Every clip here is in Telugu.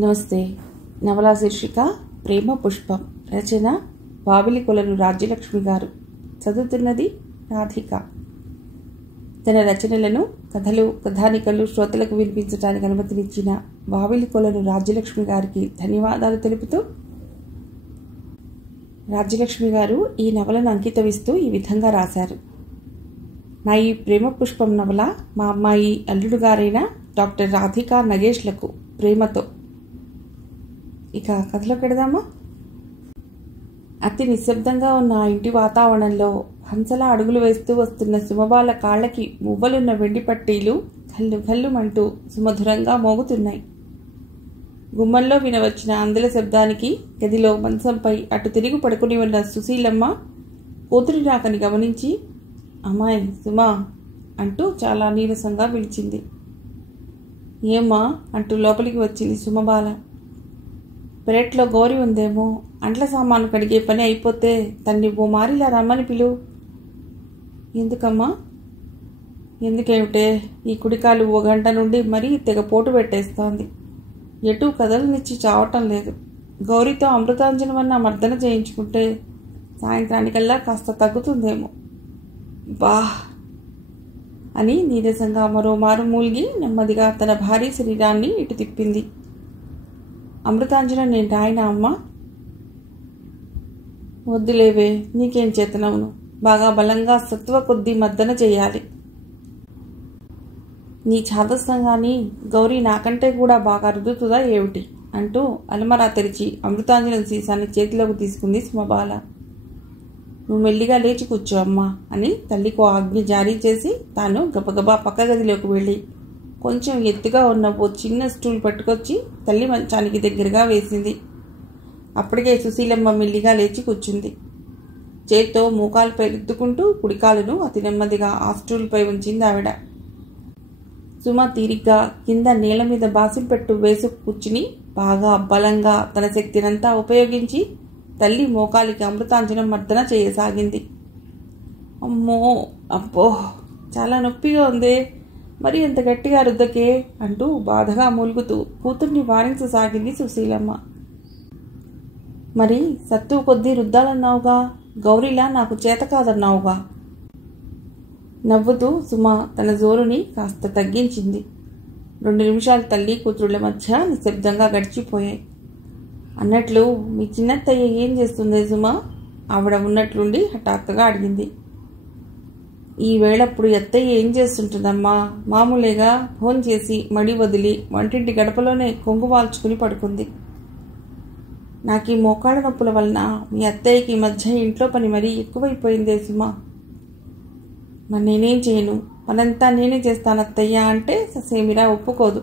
నమస్తే. నవలా శీర్షిక ప్రేమ పుష్పం. రచన వావిలికొలను రాజ్యలక్ష్మి గారు. చదువుతున్నది రాధిక. తన రచనలను, కథలు, కథానికలు శ్రోతలకు వినిపించడానికి అనుమతినిచ్చిన వావిలికొలను రాజ్యలక్ష్మి గారికి ధన్యవాదాలు తెలుపుతూ రాజ్యలక్ష్మి గారు ఈ నవలను అంకితమిస్తూ ఈ విధంగా రాశారు. నా ఈ ప్రేమ పుష్పం నవల మా అమ్మాయి అల్లుడు గారైన డాక్టర్ రాధికా నగేష్లకు ప్రేమతో. ఇక కథలో పెడదామా? అతి నిశ్శబ్దంగా ఉన్న ఆ ఇంటి వాతావరణంలో హంసలా అడుగులు వేస్తూ వస్తున్న సుమబాల కాళ్ళకి మువ్వలున్న వెండి పట్టీలు కల్లు కల్లుమంటూ సుమధురంగా మోగుతున్నాయి. గుమ్మంలో వినవచ్చిన అందెల శబ్దానికి గదిలో మంచంపై అటు తిరిగి పడుకుని ఉన్న సుశీలమ్మ కూతురి రాకని గమనించి, అమ్మాయి సుమా అంటూ చాలా నీరసంగా పిలిచింది. ఏమ్మా అంటూ లోపలికి వచ్చింది సుమబాల. పెరట్లో గౌరి ఉందేమో, అంట్ల సామాను కడిగే పని అయిపోతే తన్ని ఓ మారిలా రమ్మని పిలువు. ఎందుకమ్మా? ఎందుకేమిటే, ఈ కుడికాలు ఓ గంట నుండి మరీ తెగ పోటు పెట్టేస్తోంది. ఎటూ కదలనిచ్చి చావటం లేదు. గౌరీతో అమృతాంజనమన్న మర్దన చేయించుకుంటే సాయంత్రానికల్లా కాస్త తగ్గుతుందేమో. బా అని నీరసంగా మరోమారు మూలిగి నెమ్మదిగా తన భారీ శరీరాన్ని ఇటు తిప్పింది. అమృతాంజనం నేను రాయినా అమ్మా? వద్దులేవే, నీకేం చేతనవును. బాగా బలంగా సత్వ కొద్దీ మద్దన చేయాలి. నీ ఛాదస్తంగాని గౌరీ నాకంటే కూడా బాగా రుద్దుతుందా ఏమిటి అంటూ అలమరా తెరిచి అమృతాంజనం సీసాన్ని చేతిలోకి తీసుకుంది సుమబాల. నువ్వు మెల్లిగా లేచి కూర్చో అమ్మా అని తల్లికి ఆజ్ఞ జారీ చేసి తాను గబగబా పక్క గదిలోకి వెళ్ళి కొంచెం ఎత్తుగా ఉన్న ఓ చిన్న స్టూల్ పట్టుకొచ్చి తల్లి మంచానికి దగ్గరగా వేసింది. అప్పటికే సుశీలమ్మ మెల్లిగా లేచి కూర్చుంది. చేత్తో మోకాలుపై రుద్దుకుంటూ కుడికాలును అతి నెమ్మదిగా ఆ స్టూల్పై ఉంచింది ఆవిడ. సుమ తీరిగ్గా కింద నేల మీద బాసిపెట్టు వేసు కూర్చుని బాగా బలంగా తన శక్తినంతా ఉపయోగించి తల్లి మోకాలికి అమృతాంజనం మర్దన చేయసాగింది. అమ్మో, అబ్బో, చాలా నొప్పిగా ఉందే, మరి ఎంత గట్టిగా రుద్దకే అంటూ బాధగా మూలుగుతూ కూతుర్ని వారించసాగింది సుశీలమ్మ. మరి సత్తు కొద్దీ రుద్దాలన్నావుగా, గౌరీలా నాకు చేత కాదన్నావుగా. నవ్వుతూ సుమ తన జోరుని కాస్త తగ్గించింది. 2 నిమిషాలు తల్లి కూతురుల మధ్య నిశ్శబ్దంగా గడిచిపోయాయి. అన్నట్లు మీ చిన్నత్తయ్య ఏం చేస్తుంది సుమా? ఆవిడ ఉన్నట్లుండి హఠాత్తుగా అడిగింది. ఈ వేళప్పుడు అత్తయ్య ఏం చేస్తుంటుందమ్మా? మామూలుగా ఫోన్ చేసి మడి వదిలి వంటింటి గడపలోనే కొంగు వాల్చుకుని పడుకుంది. నాకు ఈ మోకాళ్ళ నొప్పుల వలన మీ అత్తయ్యకి ఈ మధ్య ఇంట్లో పని మరీ ఎక్కువైపోయిందే సుమా. మరి నేనేం చేయను, పనంతా నేనే చేస్తాను అత్తయ్య అంటే ససేమిరా ఒప్పుకోదు.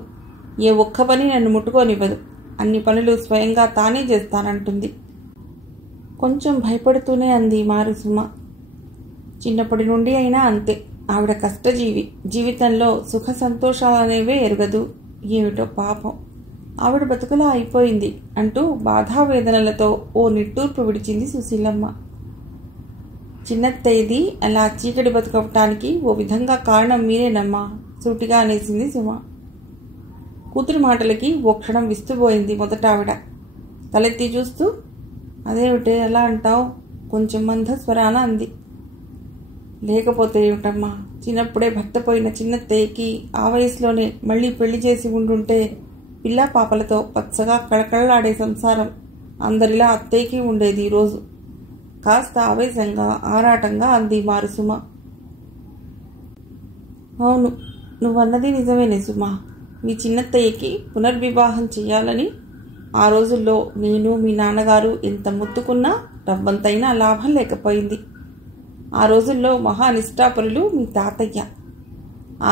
ఏ ఒక్క పని నన్ను ముట్టుకోనివ్వదు. అన్ని పనులు స్వయంగా తానే చేస్తానంటుంది. కొంచెం భయపడుతూనే అంది మారు సుమ. చిన్నప్పటి నుండి అయినా అంతే. ఆవిడ కష్టజీవి. జీవితంలో సుఖ సంతోషాలనేవే ఎరగదు. ఏమిటో పాపం, ఆవిడ బతుకులా అయిపోయింది అంటూ బాధావేదనలతో ఓ నిట్టూర్పు విడిచింది సుశీలమ్మ. చిన్నత్తయ్యది అలా చీకటి బతుకవటానికి ఓ విధంగా కారణం మీరేనమ్మా సూటిగా అనేసింది సుమ. కూతురు మాటలకి ఓ క్షణం విస్తుపోయింది మొదట ఆవిడ. తలెత్తి చూస్తూ, అదేమిటే అలా అంటావు? కొంచెం మందస్వరాన అంది. లేకపోతే ఏమిటమ్మా, చిన్నప్పుడే భర్త పోయిన చిన్నత్తయ్యకి ఆ వయసులోనే మళ్ళీ పెళ్లి చేసి ఉండుంటే పిల్లా పాపలతో పచ్చగా కళకళలాడే సంసారం అందరిలా అత్తయ్యకి ఉండేది ఈరోజు. కాస్త ఆవేశంగా ఆరాటంగా అంది మారు సుమ. అవును, నువ్వన్నది నిజమేనే సుమా. మీ చిన్నత్తయ్యకి పునర్వివాహం చెయ్యాలని ఆ రోజుల్లో నేను మీ నాన్నగారు ఎంత ముత్తుకున్నా డబ్బంతైనా లాభం లేకపోయింది. ఆ రోజుల్లో మహానిష్ఠాపరులు మీ తాతయ్య.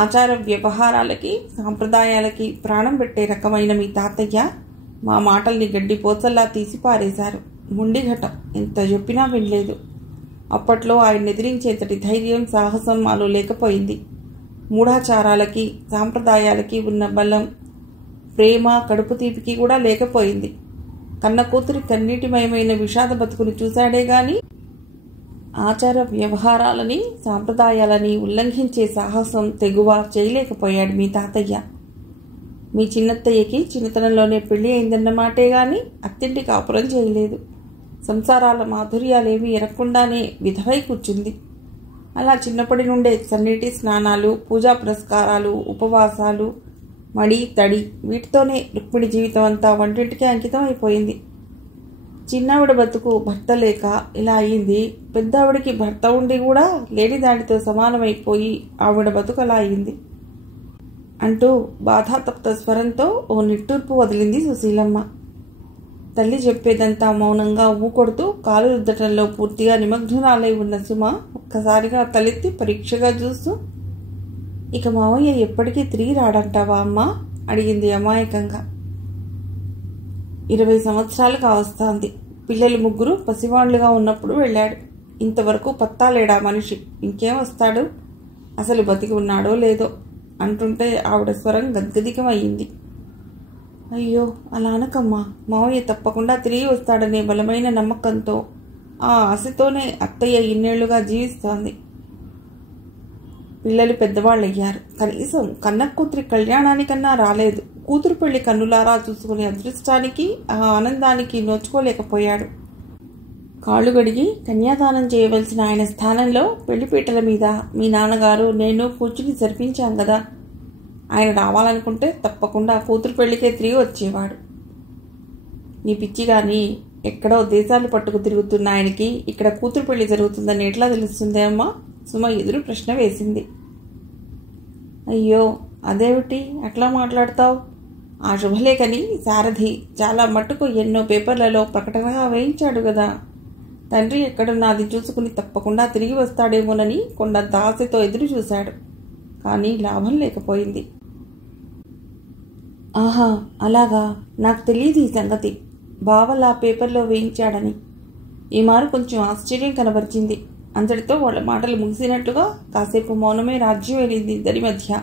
ఆచార వ్యవహారాలకి సాంప్రదాయాలకి ప్రాణం పెట్టే రకమైన మీ తాతయ్య మా మాటల్ని గడ్డిపోచల్లా తీసి పారేశారు. ముండిఘటం, ఎంత చెప్పినా వినలేదు. అప్పట్లో ఆయన ఎదిరించేంతటి ధైర్యం సాహసం మాలో లేకపోయింది. మూఢాచారాలకి సాంప్రదాయాలకి ఉన్న బలం, ప్రేమ, కడుపు తీపికి కూడా లేకపోయింది. కన్న కూతురి కన్నీటిమయమైన విషాద బతుకుని చూశాడే గాని ఆచార వ్యవహారాలని సాంప్రదాయాలని ఉల్లంఘించే సాహసం తెగువ చేయలేకపోయాడు మీ తాతయ్య. మీ చిన్నత్తయ్యకి చిన్నతనంలోనే పెళ్లి అయిందన్నమాటే గాని అత్తింటి కాపురం చేయలేదు. సంసారాల మాధుర్యాలేమీ ఎరగకుండానే విధవై కూర్చుంది. అలా చిన్నప్పటి నుండే సన్నిటి స్నానాలు, పూజా పురస్కారాలు, ఉపవాసాలు, మడి తడి వీటితోనే రుక్మిణి జీవితం అంతా వంటింటికే అంకితం అయిపోయింది. చిన్నావిడ బతుకు భర్త లేక ఇలా అయింది. పెద్దావిడికి భర్త ఉండి కూడా లేని దానితో సమానమైపోయి ఆవిడ బతుకు అలా అయింది అంటూ బాధాతప్త స్వరంతో ఓ నిట్టూర్పు వదిలింది సుశీలమ్మ. తల్లి చెప్పేదంతా మౌనంగా ఊకొడుతూ కాలు రుద్దటంలో పూర్తిగా నిమగ్నురాలై ఉన్న సుమ ఒక్కసారిగా తలెత్తి పరీక్షగా చూస్తూ, ఇక మావయ్య ఎప్పటికీ తిరిగి రాడంటావా అమ్మా? అడిగింది అమాయకంగా. 20 సంవత్సరాలు కావస్తాంది. పిల్లలు 3 పసివాండ్లుగా ఉన్నప్పుడు వెళ్ళాడు. ఇంతవరకు పత్తాలేడా మనిషి? ఇంకేం వస్తాడు? అసలు బతికి ఉన్నాడో లేదో అంటుంటే ఆవిడ స్వరం గద్గదికమయ్యింది. అయ్యో అలా అనకమ్మా. మావయ్య తప్పకుండా తిరిగి వస్తాడనే బలమైన నమ్మకంతో, ఆ ఆశతోనే అత్తయ్య ఇన్నేళ్లుగా జీవిస్తోంది. పిల్లలు పెద్దవాళ్ళయ్యారు. కనీసం కన్న కూతురి కళ్యాణానికన్నా రాలేదు. కూతురు పెళ్లి కన్నులారా చూసుకునే అదృష్టానికి, ఆ ఆనందానికి నోచుకోలేకపోయాడు. కాళ్ళు గడిగి కన్యాదానం చేయవలసిన ఆయన స్థానంలో పెళ్లిపీటల మీద మీ నాన్నగారు నేను కూర్చుని జరిపించాం కదా. ఆయన రావాలనుకుంటే తప్పకుండా కూతురు పెళ్లికే తిరిగి వచ్చేవాడు. నీ పిచ్చి గాని ఎక్కడో దేశాలు పట్టుకు తిరుగుతున్న ఆయనకి ఇక్కడ కూతురు పెళ్లి జరుగుతుందని ఎట్లా తెలుస్తుంది అమ్మా? సుమ ఎదురు ప్రశ్న వేసింది. అయ్యో అదేమిటి అట్లా మాట్లాడతావు? ఆ శుభలేఖని సారథి చాలా మట్టుకు ఎన్నో పేపర్లలో ప్రకటనగా వేయించాడు కదా. తండ్రి ఎక్కడున్నది చూసుకుని తప్పకుండా తిరిగి వస్తాడేమోనని కొండంత ఆశతో ఎదురు చూశాడు. కానీ లాభం లేకపోయింది. ఆహా అలాగా, నాకు తెలియదు ఈ సంగతి. బావలా పేపర్లో వేయించాడని. ఈ మారు కొంచెం ఆశ్చర్యం కనబరిచింది. అంతటితో వాళ్ళ మాటలు ముగిసినట్లుగా కాసేపు మౌనమే రాజ్యం వెళ్ళింది ఇద్దరి మధ్య.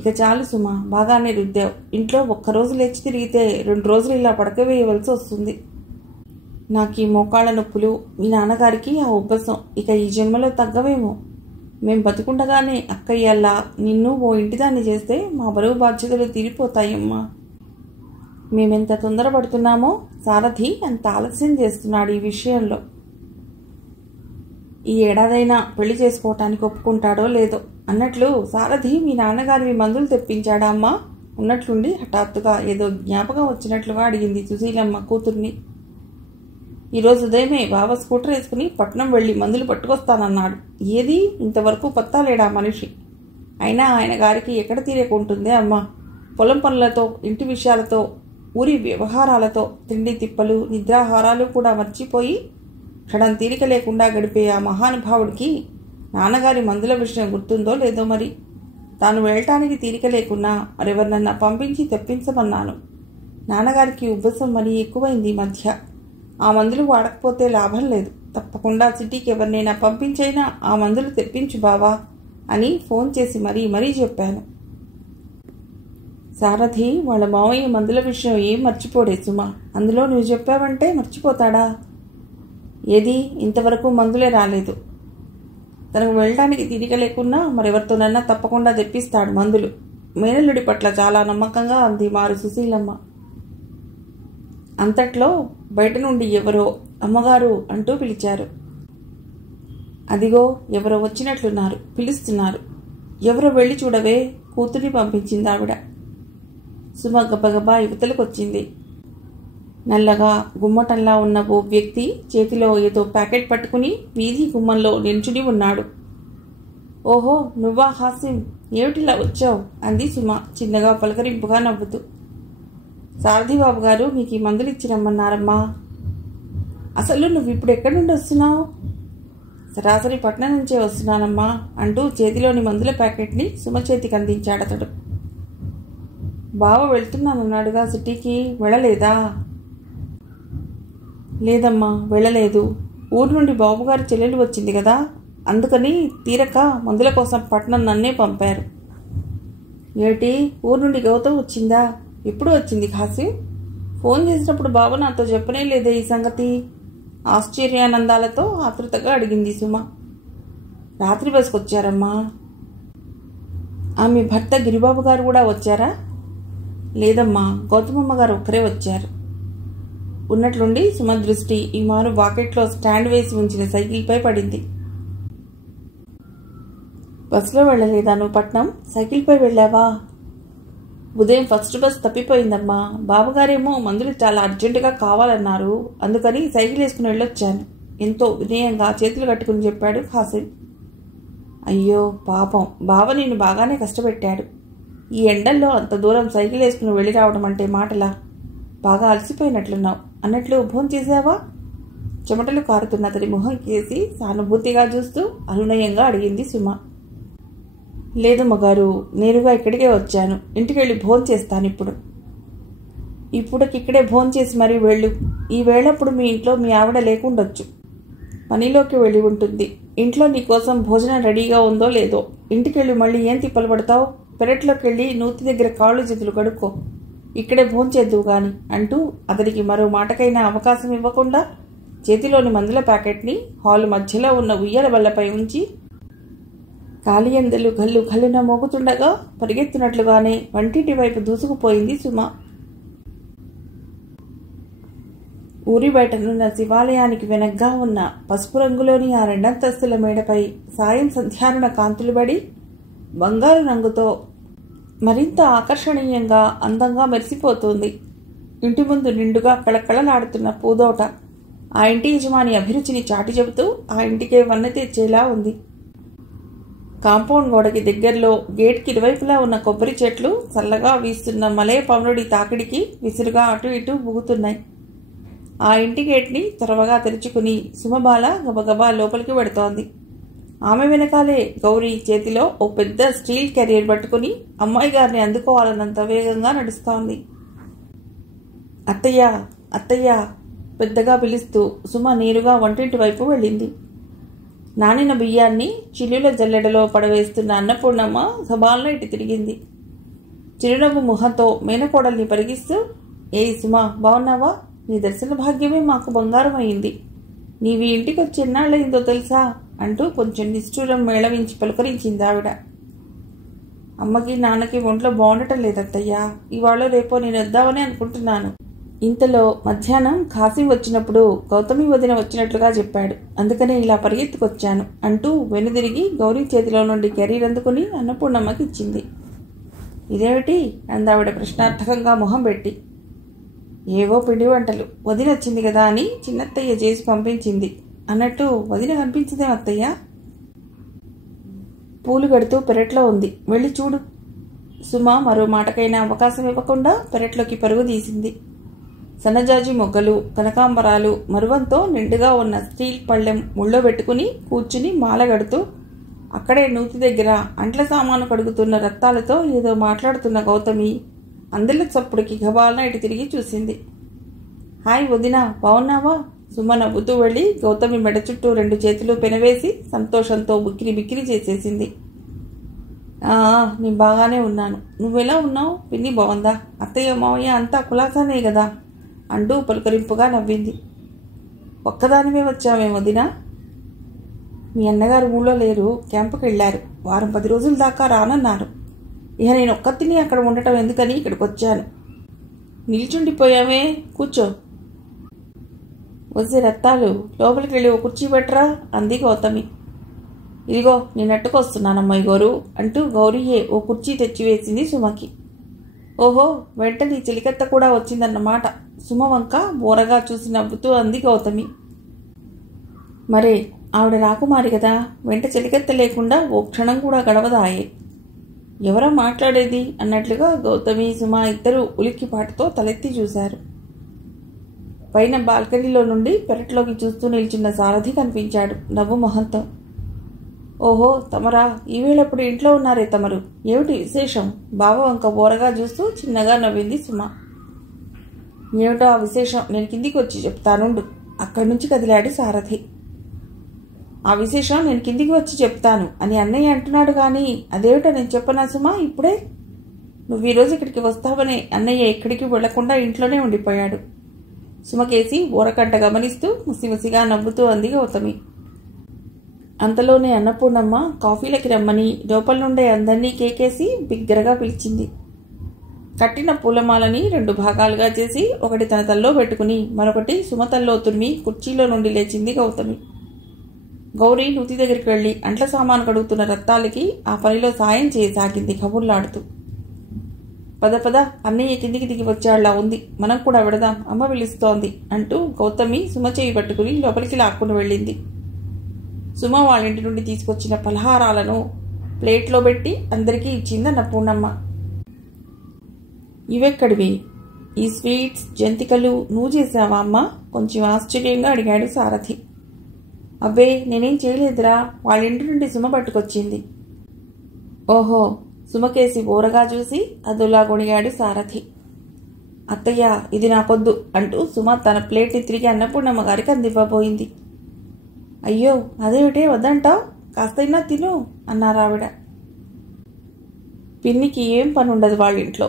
ఇక చాలు సుమా, బాగానే రుద్దావు. ఇంట్లో ఒక్కరోజు లేచి తిరిగితే 2 రోజులు ఇలా పడకవేయవలసి వస్తుంది. నాకు ఈ మోకాళ్ళ నొప్పులు, మీ నాన్నగారికి ఆ ఉబ్బసం ఇక ఈ జన్మలో తగ్గవేమో. మేం బతుకుండగానే అక్కయ్యల్లా నిన్ను ఓ ఇంటిదాన్ని చేస్తే మా బరువు బాధ్యతలు తీరిపోతాయమ్మా. మేమెంత తొందరపడుతున్నామో సారథి అంత ఆలస్యం చేస్తున్నాడు ఈ విషయంలో. ఈ ఏడాదైనా పెళ్లి చేసుకోవటానికి ఒప్పుకుంటాడో లేదో. అన్నట్లు సారథి మీ నాన్నగారివి మందులు తెప్పించాడా అమ్మా? ఉన్నట్లుండి హఠాత్తుగా ఏదో జ్ఞాపకం వచ్చినట్లుగా అడిగింది సుశీలమ్మ కూతుర్ని. ఈరోజు ఉదయమే బావ స్కూటర్ వేసుకుని పట్నం వెళ్ళి మందులు పట్టుకొస్తానన్నాడు. ఏది ఇంతవరకు పత్తాలేడా మనిషి? అయినా ఆయన గారికి ఎక్కడ తీరేకుంటుందే అమ్మా. పొలం పనులతో, ఇంటి విషయాలతో, ఊరి వ్యవహారాలతో, తిండి తిప్పలు, నిద్రాహారాలు కూడా మర్చిపోయి క్షణం తీరిక లేకుండా గడిపే ఆ మహానుభావుడికి నాన్నగారి మందుల విషయం గుర్తుందో లేదో మరి. తాను వెళ్ళటానికి తీరిక లేకున్నా మరెవరినన్నా పంపించి తెప్పించమన్నాను. నాన్నగారికి ఉబ్బసం మరీ ఎక్కువైంది ఈ మధ్య. ఆ మందులు వాడకపోతే లాభం లేదు. తప్పకుండా సిటీకి ఎవరినైనా పంపించైనా ఆ మందులు తెప్పించు బావా అని ఫోన్ చేసి మరీ చెప్పాను. సారథి వాళ్ళ మావయ్య మందుల విషయం ఏం మర్చిపోడే సుమా. అందులో నువ్వు చెప్పావంటే మర్చిపోతాడా? ఏది ఇంతవరకు మందులే రాలేదు. తనకు వెళ్ళడానికి తీరిక లేకున్నా మరెవరితోనన్నా తప్పకుండా తెప్పిస్తాడు మందులు. మేనల్లుడి పట్ల చాలా నమ్మకంగా అంది మారు సుశీలమ్మ. అంతట్లో బయట నుండి ఎవరో అమ్మగారు అంటూ పిలిచారు. అదిగో ఎవరో వచ్చినట్లున్నారు, పిలుస్తున్నారు. ఎవరో వెళ్ళి చూడవే, కూతుర్ని పంపించింది ఆవిడ. సుమ గబగబా యువతలకొచ్చింది. నల్లగా గుమ్మటంలా ఉన్న ఓ వ్యక్తి చేతిలో ఏదో ప్యాకెట్ పట్టుకుని వీధి గుమ్మంలో నిల్చుని ఉన్నాడు. ఓహో నువ్వా హాసిం, ఏమిటిలా వచ్చావు? అంది సుమ చిన్నగా పలకరింపుగా నవ్వుతూ. సారథిబాబు గారు మీకు ఈ మందులు ఇచ్చి రమ్మన్నారమ్మా. అసలు నువ్వు ఇప్పుడు ఎక్కడి నుండి వస్తున్నావు? సరాసరి పట్నం నుంచే వస్తున్నానమ్మా అంటూ చేతిలోని మందుల ప్యాకెట్ని సుమ చేతికి అందించాడతడు. బావ వెళ్తున్నానన్నాడుగా సిటీకి, వెళ్ళలేదా? లేదమ్మా వెళ్ళలేదు. ఊరు నుండి బాబుగారి చెల్లెలు వచ్చింది కదా, అందుకని తీరక మందుల కోసం పట్నం నన్నే పంపారు. ఏటి ఊరు నుండి గౌతమ్ వచ్చిందా? ఎప్పుడు వచ్చింది కాసి? ఫోన్ చేసినప్పుడు బాబు నాతో చెప్పనే లేదే ఈ సంగతి? ఆశ్చర్యానందాలతో ఆతృతగా అడిగింది సుమ. రాత్రి బస్కొచ్చారమ్మా. ఆమె భర్త గిరిబాబు గారు కూడా వచ్చారా? లేదమ్మా, గౌతమమ్మ గారు ఒక్కరే వచ్చారు. ఉన్నట్లుండి సుమ దృష్టి ఈ మారు వాకెట్లో స్టాండ్ వేసి ఉంచిన సైకిల్పై పడింది. బస్సులో వెళ్ళలేదా నువ్వు పట్నం? సైకిల్పై వెళ్ళావా? ఉదయం ఫస్ట్ బస్ తప్పిపోయిందమ్మా. బావగారేమో మందులు చాలా అర్జెంటుగా కావాలన్నారు, అందుకని సైకిల్ వేసుకుని వెళ్ళొచ్చాను. ఎంతో వినయంగా చేతులు కట్టుకుని చెప్పాడు ఖాసిం. అయ్యో పాపం, బావ నిన్ను బాగానే కష్టపెట్టాడు. ఈ ఎండల్లో అంత దూరం సైకిల్ వేసుకుని వెళ్ళి రావడం అంటే మాటలా? బాగా అలసిపోయినట్లున్నావు. అన్నట్లు భోజనం చేశావా? చెమటలు కారుతున్న అతడి మొహం కేసి సానుభూతిగా చూస్తూ అనునయంగా అడిగింది సుమ. లేదు మగారు, నేరుగా ఇక్కడికే వచ్చాను. ఇంటికెళ్ళి భోజనం చేస్తాను ఇప్పుడు. ఇప్పుడకిక్కడే భోజనం చేసి మరీ వెళ్ళు. ఈ వేళప్పుడు మీ ఇంట్లో మీ ఆవిడ లేకుండొచ్చు, పనిలోకి వెళ్ళి ఉంటుంది. ఇంట్లో నీకోసం భోజనం రెడీగా ఉందో లేదో. ఇంటికెళ్ళి మళ్ళీ ఏం తిప్పలు పడతావు? పెరట్లోకి వెళ్ళి నూతి దగ్గర కాళ్ళు చేతులు కడుక్కో. ఇక్కడే భోంచేద్దువు గాని అంటూ అతడికి మరో మాటకైనా అవకాశం ఇవ్వకుండా చేతిలోని మందుల ప్యాకెట్ని హాలు మధ్యలో ఉన్న ఉయ్యాల బల్లపై ఉంచి కాలియందలు గల్లు గల్లున మోగుతుండగా పరిగెత్తున్నట్లుగానే వంటింటి వైపు దూసుకుపోయింది సుమ. ఊరి బయటనున్న శివాలయానికి వెనగ్గా ఉన్న పసుపు రంగులోని ఆ రెండంతస్తుల మేడపై సాయం సంధ్యారుణ కాంతులు పడి బంగారు రంగుతో మరింత ఆకర్షణీయంగా అందంగా మెరిసిపోతోంది. ఇంటి ముందు నిండుగా కళకళలాడుతున్న పూదోట ఆ ఇంటి యజమాని అభిరుచిని చాటి చెబుతూ ఆ ఇంటికే వన్నె తెచ్చేలా ఉంది. కాంపౌండ్ గోడకి దగ్గరలో గేట్కి ఇరువైపులా ఉన్న కొబ్బరి చెట్లు చల్లగా వీస్తున్న మలయ పవనుడి తాకిడికి విసురుగా అటు ఇటు ఊగుతున్నాయి. ఆ ఇంటి గేట్ని త్వరగా తెరుచుకుని సుమబాల గబగబా లోపలికి పెడుతోంది. ఆమె వెనకాలే గౌరీ చేతిలో ఓ పెద్ద స్టీల్ క్యారియర్ పట్టుకుని అమ్మాయి గారిని అందుకోవాలన్నంత వేగంగా నడుస్తోంది. అత్తయ్య, అత్తయ్య పెద్దగా పిలుస్తూ సుమ నేరుగా వంటింటి వైపు వెళ్ళింది. నానిన బియ్యాన్ని చిల్లుల జల్లెడలో పడవేస్తున్న అన్నపూర్ణమ్మ సబాల్లో ఇటు తిరిగింది. చిరునవ్వు ముఖంతో మేనకోడల్ని పరిగిస్తూ, ఏయ్ సుమ, బాగున్నావా? నీ దర్శన భాగ్యమే మాకు బంగారం అయింది. నీవి ఇంటికి వచ్చి ఎన్నాళ్ళయిందో తెలుసా అంటూ కొంచెం నిష్ఠూరం మేళవించి పలుకరించింది ఆవిడ. అమ్మకి నాన్నకి ఒంట్లో బాగుండటం లేదత్తయ్యా. ఇవాళ రేపో నేను వద్దామని అనుకుంటున్నాను. ఇంతలో మధ్యాహ్నం ఖాసిం వచ్చినప్పుడు గౌతమి వదిన వచ్చినట్లుగా చెప్పాడు. అందుకనే ఇలా పరిగెత్తుకొచ్చాను అంటూ వెనుదిరిగి గౌరీ చేతిలో నుండి కెరీర్ అందుకుని అన్నపూర్ణమ్మకి ఇచ్చింది. ఇదేమిటి అందావిడ ప్రశ్నార్థకంగా మొహం పెట్టి. ఏవో పిండి వంటలు, వదిన వచ్చింది కదా అని చిన్నత్తయ్య చేసి పంపించింది అన్నట్టు వదిన కనిపించదేం అత్తయ్య? పూలు కడుతూ పెరట్లో ఉంది, వెళ్ళి చూడు. సుమ మరో మాటకైనా అవకాశం ఇవ్వకుండా పెరట్లోకి పరుగు తీసింది. సన్నజాజి మొగ్గలు, కనకాంబరాలు మరువంతో నిండుగా ఉన్న స్టీల్ పళ్ళెం ముళ్ళో పెట్టుకుని కూర్చుని మాలగడుతూ అక్కడే నూతి దగ్గర అంట్ల సామాను కడుగుతున్న రత్తాలతో ఏదో మాట్లాడుతున్న గౌతమి అందరి చప్పుడుకి గబాలన ఇటు తిరిగి చూసింది. హాయ్ వదినా, బాగున్నావా? సుమ నవ్వుతూ వెళ్ళి గౌతమి మెడ చుట్టూ 2 చేతులు పెనవేసి సంతోషంతో బిక్కిరి బిక్కిరి చేసేసింది. నేను బాగానే ఉన్నాను. నువ్వెలా ఉన్నావు? పిన్ని బాగుందా? అత్తయ్య మావయ్య అంతా కులాసానే కదా అంటూ పలుకరింపుగా నవ్వింది. ఒక్కదానివే వచ్చావే వదినా? మీ అన్నగారు ఊళ్ళో లేరు, క్యాంపుకి వెళ్ళారు. వారం 10 రోజుల దాకా రానన్నారు. ఇక నేను ఒక్కతిని అక్కడ ఉండటం ఎందుకని ఇక్కడికి వచ్చాను. నిల్చుండిపోయామే, కూర్చో. వచ్చే రత్తాలు, లోపలికి వెళ్ళి ఓ కుర్చీ పెట్టరా అంది గౌతమి. ఇదిగో నేను అట్టుకొస్తున్నానమ్మాయి గోరు అంటూ గౌరీయే ఓ కుర్చీ తెచ్చివేసింది సుమకి. ఓహో, వెంటనే చెలికత్త కూడా వచ్చిందన్నమాట. సుమ వంక బోరగా చూసి నవ్వుతూ అంది గౌతమి. మరే ఆవిడ రాకుమారి కదా, వెంట చెలికత్త లేకుండా ఓ క్షణం కూడా గడవదాయే. ఎవరో మాట్లాడేది అన్నట్లుగా గౌతమి సుమ ఇద్దరూ ఉలిక్కిపాటుతో తలెత్తి చూశారు. పైన బాల్కనీలో నుండి పెరట్లోకి చూస్తూ నిల్చున్న సారథి కనిపించాడు నవ్వు మొహంతో. ఓహో తమరా, ఈవేళప్పుడు ఇంట్లో ఉన్నారే తమరు, ఏమిటి విశేషం? బావ వంక బోరగా చూస్తూ చిన్నగా నవ్వింది సుమ. ఏమిటో ఆ విశేషం నేను కిందికి వచ్చి చెప్తానుండు అక్కడి నుంచి కదిలాడు సారథి. ఆ విశేషం నేను కిందికి వచ్చి చెప్తాను అని అన్నయ్య అంటున్నాడు కానీ అదేమిటో నేను చెప్పనా సుమా ఇప్పుడే? నువ్వు ఈరోజు ఇక్కడికి వస్తావని అన్నయ్య ఎక్కడికి వెళ్లకుండా ఇంట్లోనే ఉండిపోయాడు. సుమకేసి ఊరకంట గమనిస్తూ ముసిముసిగా నవ్వుతూ అంది గౌతమి. అంతలోనే అన్నపూర్ణమ్మ కాఫీలకి రమ్మని లోపల నుండే అందరినీ కేకేసి బిగ్గరగా పిలిచింది. కట్టిన పూలమాలని 2 భాగాలుగా చేసి ఒకటి తన తల్లో పెట్టుకుని మరొకటి సుమతల్లో తురిమి కుర్చీలో నుండి లేచింది గౌతమి. గౌరీ నుతి దగ్గరికి వెళ్ళి అంట్ల సామాను కడుగుతున్న రత్తాలకి ఆ పనిలో సాయం చేయసాగింది కబుర్లాడుతూ. పద పద, అన్నయ్య కిందికి దిగి వచ్చేలా ఉంది, మనం కూడా వెడదాం, అమ్మ పిలుస్తోంది అంటూ గౌతమి సుమ చేయి పట్టుకుని లోపలికి లాక్కుని వెళ్ళింది. సుమ వాళ్ళ ఇంటి నుండి తీసుకొచ్చిన పలహారాలను ప్లేట్లో పెట్టి అందరికీ ఇచ్చిందన్న పూర్ణమ్మ. ఇవెక్కడివి? ఈ స్వీట్స్, జంతికలు నువ్వు చేసావా అమ్మ? కొంచెం ఆశ్చర్యంగా అడిగాడు సారథి. అబ్బే, నేనేం చేయలేదురా, వాళ్ళ ఇంటి నుండి సుమ పట్టుకొచ్చింది. ఓహో, సుమకేసి ఓరగా చూసి అదులా గొణిగాడు సారథి. అత్తయ్య, ఇది నాకొద్దు అంటూ సుమ తన ప్లేట్ని తిరిగి అన్నపూర్ణమ్మ గారికి అందివ్వబోయింది. అయ్యో, అదేమిటే వద్దంటావు, కాస్తైనా తిను అన్నారావిడ. పిన్నికి ఏం పని ఉండదు వాళ్ళింట్లో.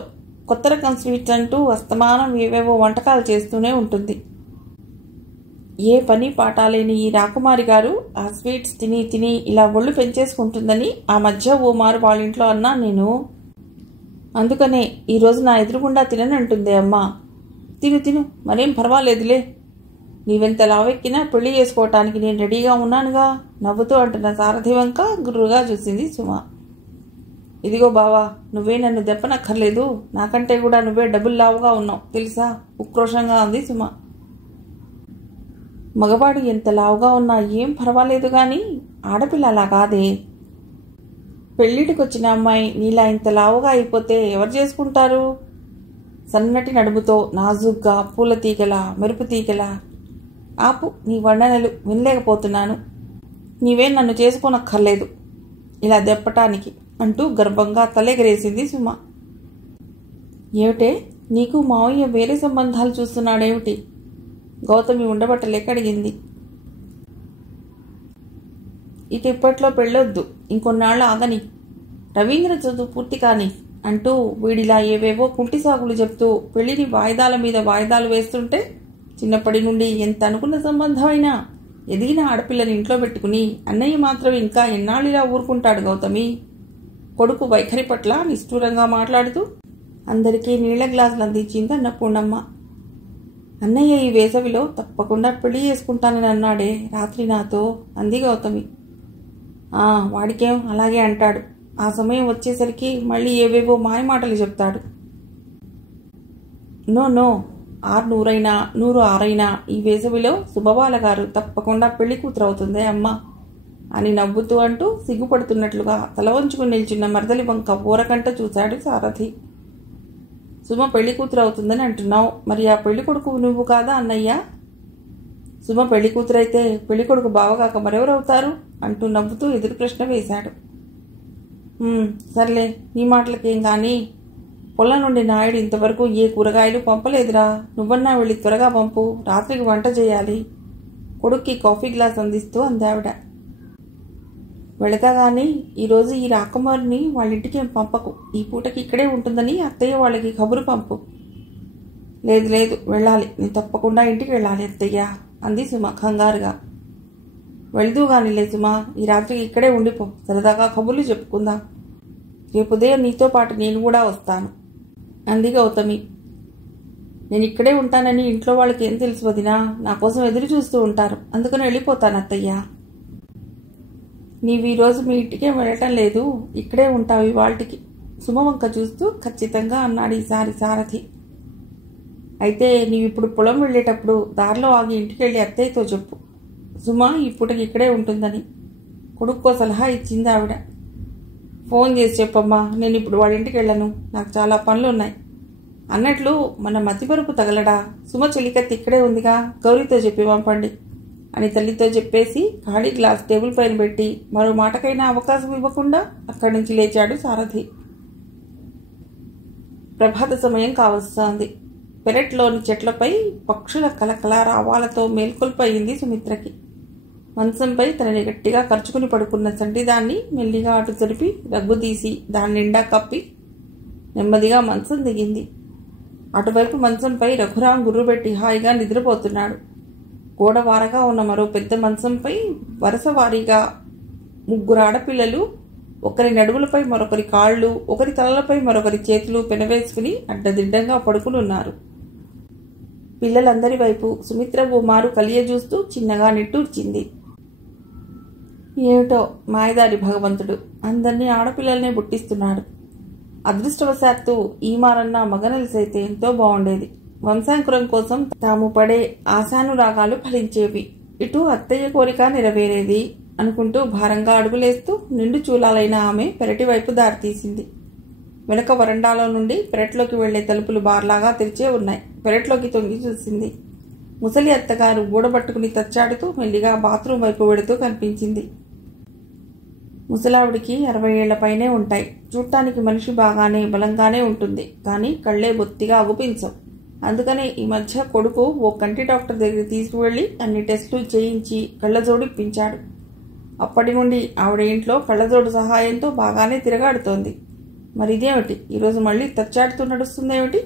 కొత్త రకం స్వీట్స్ అంటూ అస్తమానం ఏవేవో వంటకాలు చేస్తూనే ఉంటుంది. ఏ పని పాటాలేని ఈ రాకుమారి గారు ఆ స్వీట్స్ తిని తిని ఇలా ఒళ్ళు పెంచేసుకుంటుందని ఆ మధ్య ఓ మారు వాళ్ళింట్లో అన్నా నేను. అందుకనే ఈరోజు నా ఎదురుగుండా తిననంటుందే అమ్మా. తిను తిను, మరేం పర్వాలేదులే, నీవెంత లావెక్కినా పెళ్లి చేసుకోవటానికి నేను రెడీగా ఉన్నానుగా నవ్వుతూ అంటున్న సారథి వంక గుర్రుగా చూసింది సుమ. ఇదిగో బావా, నువ్వే నన్ను దెప్పనక్కర్లేదు, నాకంటే కూడా నువ్వే డబుల్ లావుగా ఉన్నావు తెలుసా, ఉక్రోషంగా ఉంది సుమ. మగవాడు ఎంత లావుగా ఉన్నా ఏం పర్వాలేదు గాని ఆడపిల్ల అలా కాదే. పెళ్లిటికొచ్చిన అమ్మాయి నీలా ఇంత లావుగా అయిపోతే ఎవరు చేసుకుంటారు? సన్నటి నడుముతో నాజుగ్గా పూల తీగలా మెరుపు తీగలా. ఆపు నీ వర్ణనలు, వినలేకపోతున్నాను. నీవే నన్ను చేసుకోనక్కర్లేదు ఇలా దెప్పటానికి అంటూ గర్వంగా తలెగరేసింది సుమ. ఏమిటే, నీకు మావయ్య వేరే సంబంధాలు చూస్తున్నాడేమిటి? గౌతమి ఉండబట్టలేక అడిగింది. ఇక ఇప్పట్లో పెళ్ళొద్దు, ఇంకొన్నాళ్ళు ఆగని, రవీంద్ర చదువు పూర్తి కాని అంటూ వీడిలా ఏవేవో కుంటి సాగులు చెప్తూ పెళ్లిని వాయిదాల మీద వాయిదాలు వేస్తుంటే చిన్నప్పటి నుండి ఎంత అనుకున్న సంబంధమైనా ఎదిగిన ఆడపిల్లని ఇంట్లో పెట్టుకుని అన్నయ్య మాత్రం ఇంకా ఎన్నాళ్ళిలా ఊరుకుంటాడు గౌతమి? కొడుకు వైఖరి పట్ల నిష్ఠూరంగా మాట్లాడుతూ అందరికీ నీళ్ల గ్లాసులు అందించింది అన్నపూర్ణమ్మ. అన్నయ్య ఈ వేసవిలో తప్పకుండా పెళ్లి చేసుకుంటానని అన్నాడే రాత్రి నాతో అంది గౌతమి. వాడికేం అలాగే అంటాడు, ఆ సమయం వచ్చేసరికి మళ్ళీ ఏవేవో మాయమాటలు చెప్తాడు. నో, 600 106 ఈ వేసవిలో శుభబాల గారు తప్పకుండా పెళ్లి కూతురు అవుతుందే అమ్మా అని నవ్వుతూ అంటూ సిగ్గుపడుతున్నట్లుగా తల వంచుకుని నిల్చున్న మరదలి వంక ఊరకంట చూశాడు సారథి. సుమ పెళ్లి కూతురు అవుతుందని అంటున్నావు, మరి ఆ పెళ్లి కొడుకు నువ్వు కాదా అన్నయ్య? సుమ పెళ్లి కూతురైతే పెళ్లి కొడుకు బావగాక మరెవరవుతారు అంటూ నవ్వుతూ ఎదురు ప్రశ్న వేశాడు. సర్లే, నీ మాటలకేం కానీ, పొలం నుండి నాయుడు ఇంతవరకు ఏ కూరగాయలు పంపలేదురా, నువ్వన్నా వెళ్ళి త్వరగా పంపు, రాత్రికి వంట చేయాలి కొడుక్కి కాఫీ గ్లాస్ అందిస్తూ అందావిడ. వెళతా గాని ఈరోజు ఈ రాకుమారిని వాళ్ళింటికి ఏం పంపకు, ఈ పూటకి ఇక్కడే ఉంటుందని అత్తయ్య వాళ్ళకి కబురు పంపు. లేదు వెళ్ళాలి, నేను తప్పకుండా ఇంటికి వెళ్ళాలి అత్తయ్య అంది సుమ కంగారుగా. వెళదు గానిలే సుమ, ఈ రాత్రికి ఇక్కడే ఉండిపో, సరదాగా కబుర్లు చెప్పుకుందాం, రేపు ఉదయం నీతో పాటు నేను కూడా వస్తాను అంది గౌతమి. నేను ఇక్కడే ఉంటానని ఇంట్లో వాళ్ళకి ఏం తెలుసు వదినా, నా కోసం ఎదురు చూస్తూ ఉంటారు, అందుకని వెళ్ళిపోతాను అత్తయ్య. నీవు ఈరోజు మీ ఇంటికే వెళ్ళటం లేదు, ఇక్కడే ఉంటావు ఇవాళకి సుమ వంక చూస్తూ ఖచ్చితంగా అన్నాడు ఈసారి సారథి. అయితే నీవిప్పుడు పొలం వెళ్ళేటప్పుడు దారిలో ఆగి ఇంటికి వెళ్ళి అత్తయ్యతో చెప్పు, సుమ ఈ పూటకి ఇక్కడే ఉంటుందని కొడుక్కో సలహా ఇచ్చింది ఆవిడ. ఫోన్ చేసి చెప్పమ్మా, నేను ఇప్పుడు వాడి ఇంటికి వెళ్ళను, నాకు చాలా పనులున్నాయి. అన్నట్లు మన మతిపరుపు తగలడా, సుమ చెలికత్తి ఇక్కడే ఉందిగా, గౌరీతో చెప్పి పంపండి అని తల్లితో చెప్పేసి ఖాళీ గ్లాస్ టేబుల్ పైన పెట్టి మరో మాటకైనా అవకాశం ఇవ్వకుండా అక్కడి నుంచి లేచాడు సారథి. ప్రభాత సమయం కావస్తోంది. పెరట్లోని చెట్లపై పక్షుల కలకల రావాలతో మేల్కొల్పయింది సుమిత్రకి. మంచంపై తనని గట్టిగా ఖర్చుకుని పడుకున్న సంటిదాన్ని మెల్లిగా అటు జరిపి రగ్గు తీసి దాని నిండా కప్పి నెమ్మదిగా మంచం దిగింది. అటువైపు మంచంపై రఘురాం గుర్రుపెట్టి హాయిగా నిద్రపోతున్నాడు. గోడవారగా ఉన్న మరో పెద్ద మంచంపై వరుస వారీగా 3 ఆడపిల్లలు ఒకరి నడుములపై మరొకరి కాళ్ళు, ఒకరి తలలపై మరొకరి చేతులు పెనవేసుకుని అడ్డదిడ్డంగా పడుకుని ఉన్నారు. పిల్లలందరి వైపు సుమిత్ర ఓ మారు కలియజూస్తూ చిన్నగా నిట్టూర్చింది. ఏమిటో మాయదారి భగవంతుడు అందరినీ ఆడపిల్లల్నే పుట్టిస్తున్నాడు. అదృష్టవశాత్తు ఈ మారన్నా మగనలిసైతే ఎంతో బాగుండేది. వంశాంకురం కోసం తాము పడే ఆశానురాగాలు ఫలించేవి. ఇటు అత్తయ్య కోరిక నెరవేరేది అనుకుంటూ భారంగా అడుగులేస్తూ నిండు చూలాలైన ఆమె పెరటి వైపు దారితీసింది. వెనక వరండాలో నుండి పెరట్లోకి వెళ్లే తలుపులు బార్లాగా తెరిచే ఉన్నాయి. పెరట్లోకి తొంగి చూసింది. ముసలి అత్తగారు గూడబట్టుకుని తచ్చాడుతూ మెల్లిగా బాత్రూం వైపు వెడుతూ కనిపించింది. ముసలావిడికి 60 ఏళ్ల పైనే ఉంటాయి. చూడటానికి మనిషి బాగానే బలంగానే ఉంటుంది, కానీ కళ్లే బొత్తిగా అగుపించవు. అందుకనే ఈ మధ్య కొడుకు ఓ కంటి డాక్టర్ దగ్గరికి తీసుకువెళ్లి అన్ని టెస్టులు చేయించి కళ్లజోడు ఇప్పించాడు. అప్పటి నుండి ఆవిడ ఇంట్లో కళ్లజోడు సహాయంతో బాగానే తిరగాడుతోంది. మరి ఇదేమిటి ఈరోజు మళ్ళీ తచ్చాడుతూ నడుస్తుందేమిటి?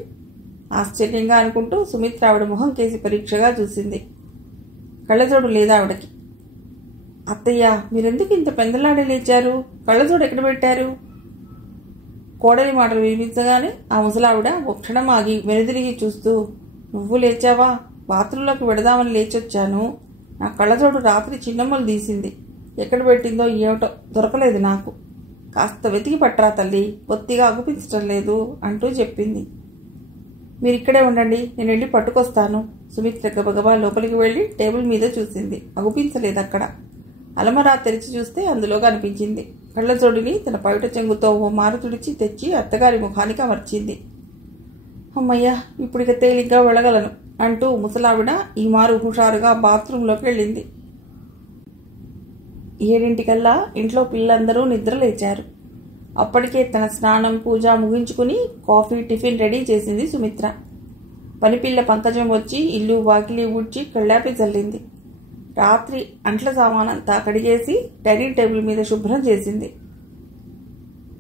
ఆశ్చర్యంగా అనుకుంటూ సుమిత్ర ఆవిడ మొహం కేసి పరీక్షగా చూసింది. కళ్లజోడు లేదా ఆవిడకి. అత్తయ్య, మీరెందుకు ఇంత పెందలాడే లేచారు? కళ్లజోడు ఎక్కడ పెట్టారు? కోడలి మాటలు వినిపించగానే ఆ ముసలావిడ ఓ క్షణం ఆగి వెనుదిరిగి చూస్తూ, నువ్వు లేచావా? బాత్రూంలోకి వెడదామని లేచొచ్చాను. నా కళ్లజోడు రాత్రి చిన్నమ్మలు తీసింది. ఎక్కడ పెట్టిందో ఏమిటో దొరకలేదు నాకు. కాస్త వెతికి పట్టరా తల్లి, బొత్తిగా అగుపించటం లేదు అంటూ చెప్పింది. మీరిక్కడే ఉండండి, నేను వెళ్ళి పట్టుకొస్తాను. సుమిత్ర గబగబా లోపలికి వెళ్లి టేబుల్ మీద చూసింది. అగుపించలేదు అక్కడ. అలమరా తెరిచి చూస్తే అందులో కనిపించింది. కళ్లజోడిని తన పైట చెంగుతో ఓ మారు తుడిచి తెచ్చి అత్తగారి ముఖానికి అమర్చింది. అమ్మయ్యా, ఇప్పుడిక తేలిగ్గా వెళ్ళగలను అంటూ ముసలావిడ ఈ మారు హుషారుగా బాత్రూంలోకి వెళ్ళింది. 7 ఇంట్లో పిల్లలందరూ నిద్రలేచారు. అప్పటికే తన స్నానం పూజ ముగించుకుని కాఫీ టిఫిన్ రెడీ చేసింది సుమిత్ర. పనిపిల్ల పంకజం వచ్చి ఇల్లు వాకిలి ఊడ్చి కళ్ళాపి చల్లింది. రాత్రి అంట్ల సామానంతా కడిగేసి డైనింగ్ టేబుల్ మీద శుభ్రం చేసింది.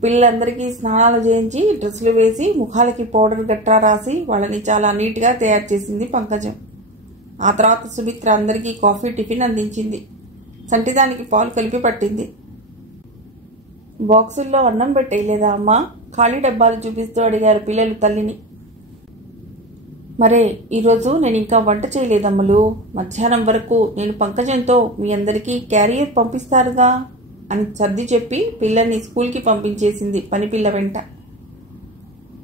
పిల్లలందరికీ స్నానాలు చేయించి డ్రెస్సులు వేసి ముఖాలకి పౌడర్ గట్రా రాసి వాళ్ళని చాలా నీట్గా తయారు చేసింది పంకజం. ఆ తర్వాత సుమిత్ర అందరికీ కాఫీ టిఫిన్ అందించింది. సంటిదానికి పాలు కలిపి పట్టింది. బాక్సుల్లో అన్నం పెట్టేయలేదా అమ్మా? ఖాళీ డబ్బాలు చూపిస్తూ అడిగారు పిల్లలు తల్లిని. మరే, ఈరోజు నేను ఇంకా వంట చేయలేదమ్మలు. మధ్యాహ్నం వరకు నేను పంకజంతో మీ అందరికీ క్యారియర్ పంపిస్తారుగా అని సర్ది చెప్పి పిల్లల్ని స్కూల్కి పంపించేసింది పనిపిల్ల వెంట.